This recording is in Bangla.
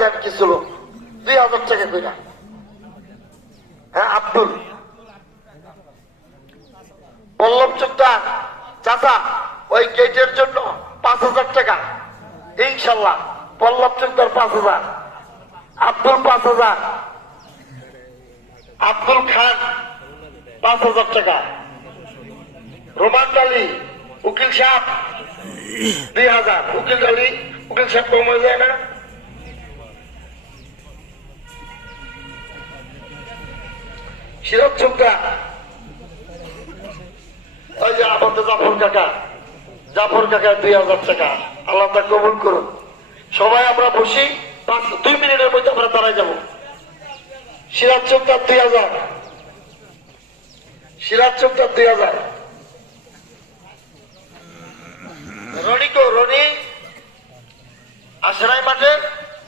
দেন কিছু লোক 2000 টাকা কইরা। হ্যাঁ আব্দুল পল্লব চোদ্দা চাচা ওই গেটের জন্য 5000 টাকা ইনশাল্লাহ। পল্লব চোদ্দার 5000, আব্দুল 5000, আব্দুল খান 5000 টাকা, রোমান আলী উকিল সাহেব 2000। উকিল আলী উকিল সাহেব কম হয়ে যায় না? সিরাজ চোদ্দা ওই যে আমাদের জাফর কাকা 2000 টাকা। আল্লাহ তা কবুল করুন। সবাই আমরা বসি 2 মিনিটের মধ্যে আমরা দাঁড়ায় যাব। সিরাজ চোদ্দা 2000, সিরাজ চোদ্দা 2000। রনি কো রনি আসে নাই মাঠে?